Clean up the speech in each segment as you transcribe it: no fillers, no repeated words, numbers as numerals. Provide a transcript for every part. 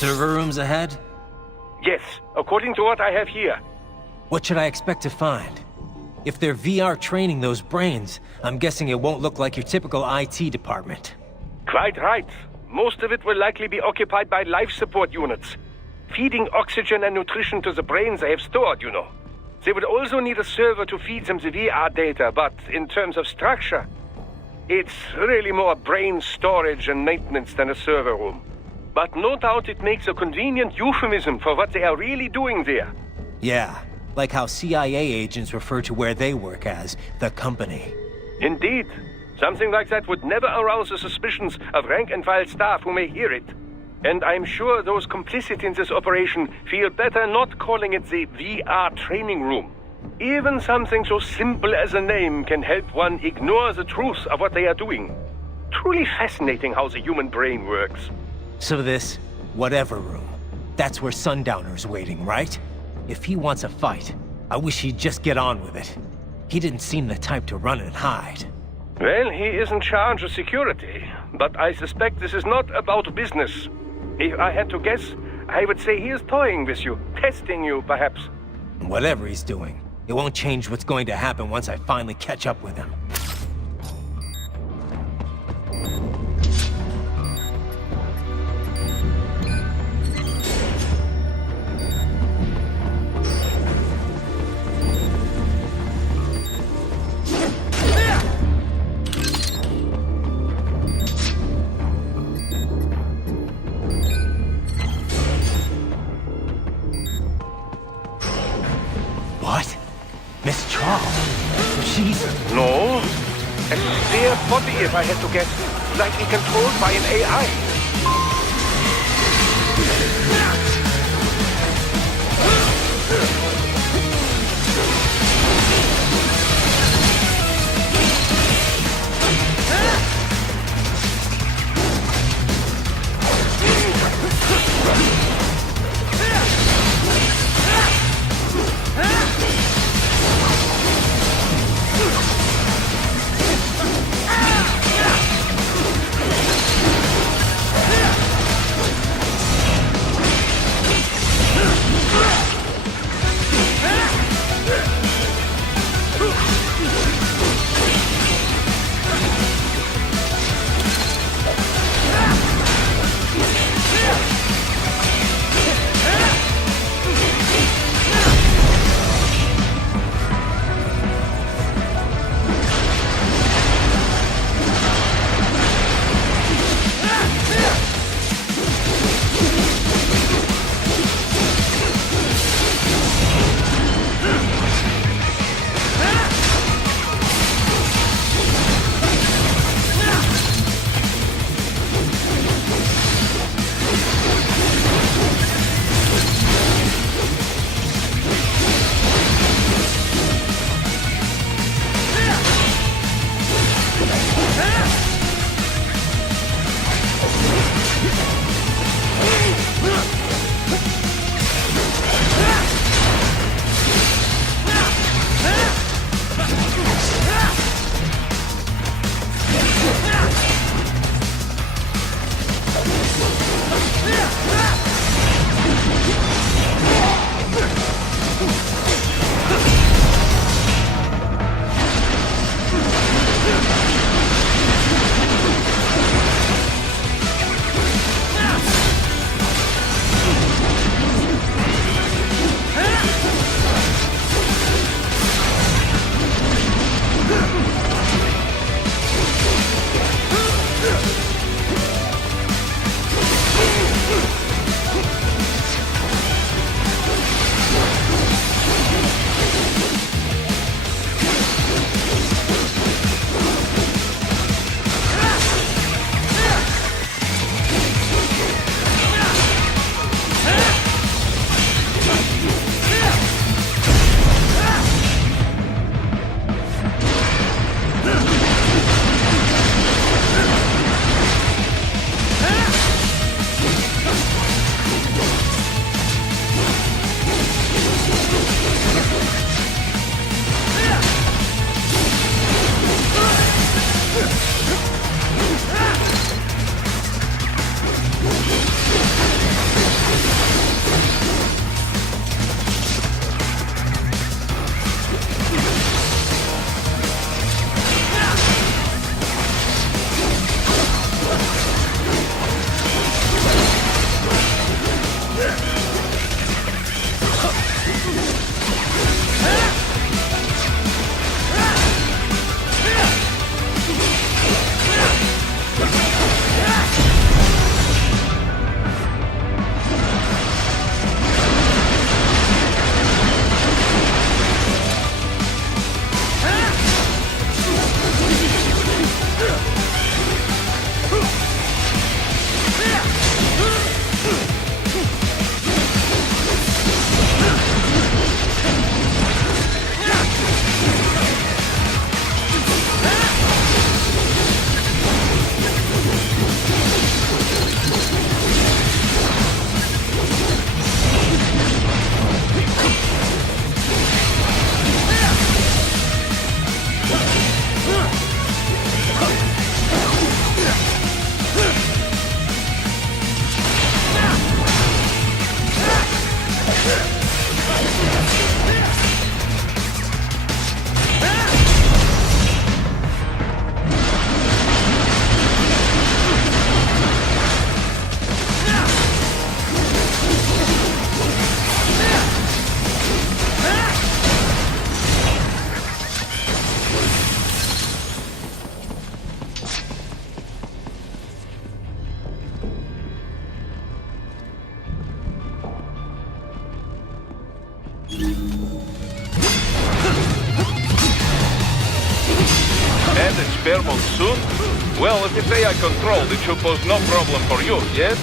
Server rooms ahead? Yes, according to what I have here. What should I expect to find? If they're VR training those brains, I'm guessing it won't look like your typical IT department. Quite right. Most of it will likely be occupied by life support units. Feeding oxygen and nutrition to the brains they have stored, you know. They would also need a server to feed them the VR data, but in terms of structure, it's really more brain storage and maintenance than a server room. But no doubt it makes a convenient euphemism for what they are really doing there. Yeah, like how CIA agents refer to where they work as the company. Indeed. Something like that would never arouse the suspicions of rank-and-file staff who may hear it. And I'm sure those complicit in this operation feel better not calling it the VR training room. Even something so simple as a name can help one ignore the truth of what they are doing. Truly fascinating how the human brain works. So this, whatever room, that's where Sundowner's waiting, right? If he wants a fight, I wish he'd just get on with it. He didn't seem the type to run and hide. Well, he is in charge of security, but I suspect this is not about business. If I had to guess, I would say he is toying with you, testing you, perhaps. Whatever he's doing, it won't change what's going to happen once I finally catch up with him. What? Miss Charles? She's... No. A their body, if I had to guess. Likely controlled by an AI. extended spare monsoon? Well, if it's AI controlled, it should pose no problem for you, yes?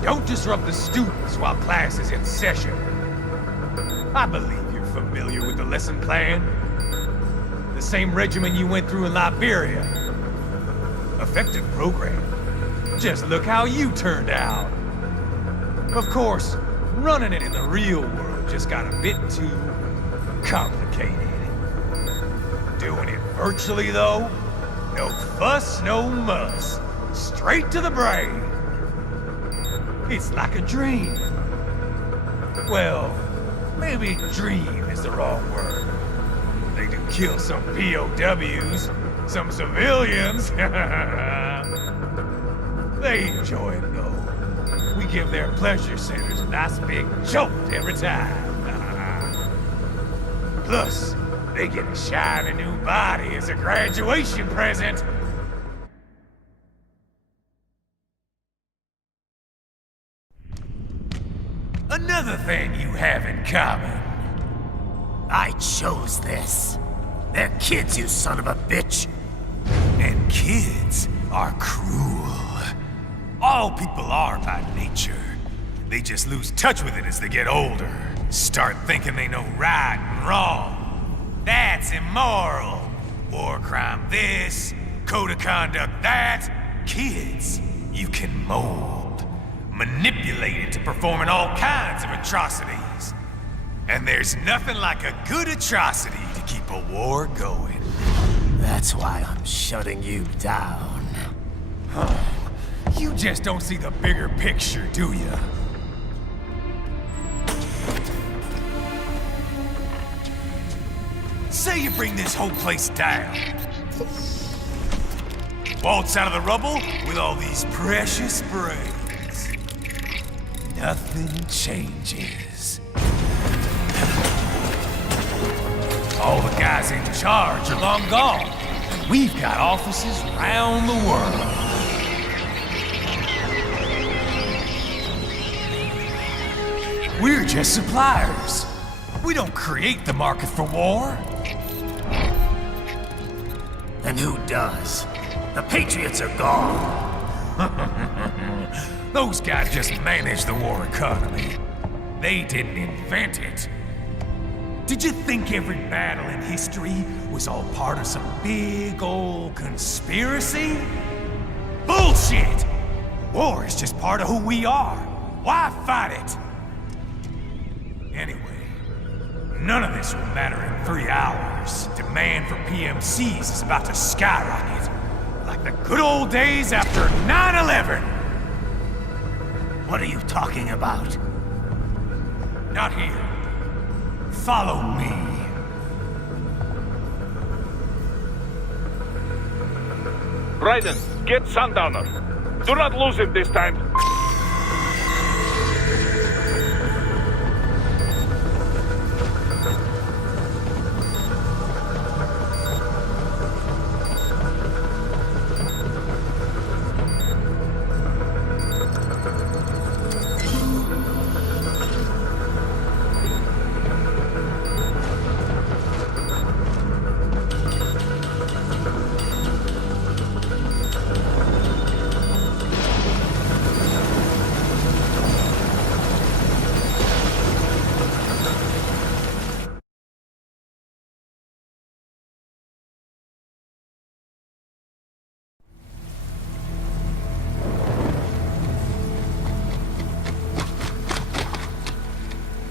Don't disrupt the students while class is in session. I believe you're familiar with the lesson plan. The same regimen you went through in Liberia. Effective program. Just look how you turned out. Of course, running it in the real world just got a bit too complicated. Doing it virtually, though, no fuss, no muss. Straight to the brain. It's like a dream. Well, maybe dream is the wrong word. They do kill some POWs, some civilians. They enjoy it, though. We give their pleasure centers a nice big jolt every time. Plus, they get a shiny new body as a graduation present. Another thing you have in common. I chose this. They're kids, you son of a bitch. And kids are cruel. All people are by nature. They just lose touch with it as they get older. Start thinking they know right and wrong. That's immoral. War crime this, code of conduct that. Kids, you can mold, manipulate into performing all kinds of atrocities. And there's nothing like a good atrocity to keep a war going. That's why I'm shutting you down. You just don't see the bigger picture, do you? Say you bring this whole place down. Waltz out of the rubble with all these precious brains. Nothing changes. All the guys in charge are long gone, and we've got offices around the world. We're just suppliers. We don't create the market for war. And who does? The Patriots are gone. Those guys just manage the war economy. They didn't invent it. Did you think every battle in history was all part of some big old conspiracy? Bullshit! War is just part of who we are. Why fight it? Anyway, none of this will matter in 3 hours. Demand for PMCs is about to skyrocket. Like the good old days after 9/11. What are you talking about? Not here. Follow me. Raiden, get Sundowner. Do not lose him this time.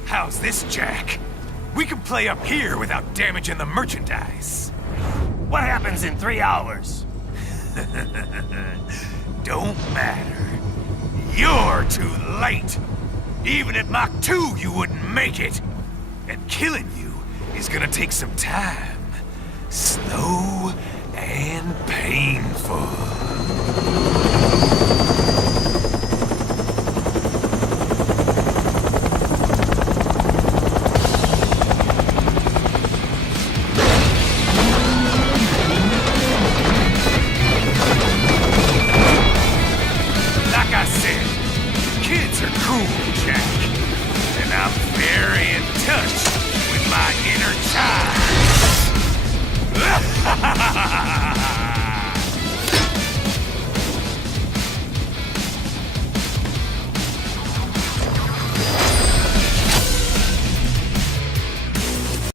How's this, Jack? We can play up here without damaging the merchandise. What happens in 3 hours? Don't matter. You're too late. Even at Mach 2, you wouldn't make it. And killing you is gonna take some time. Slow and painful.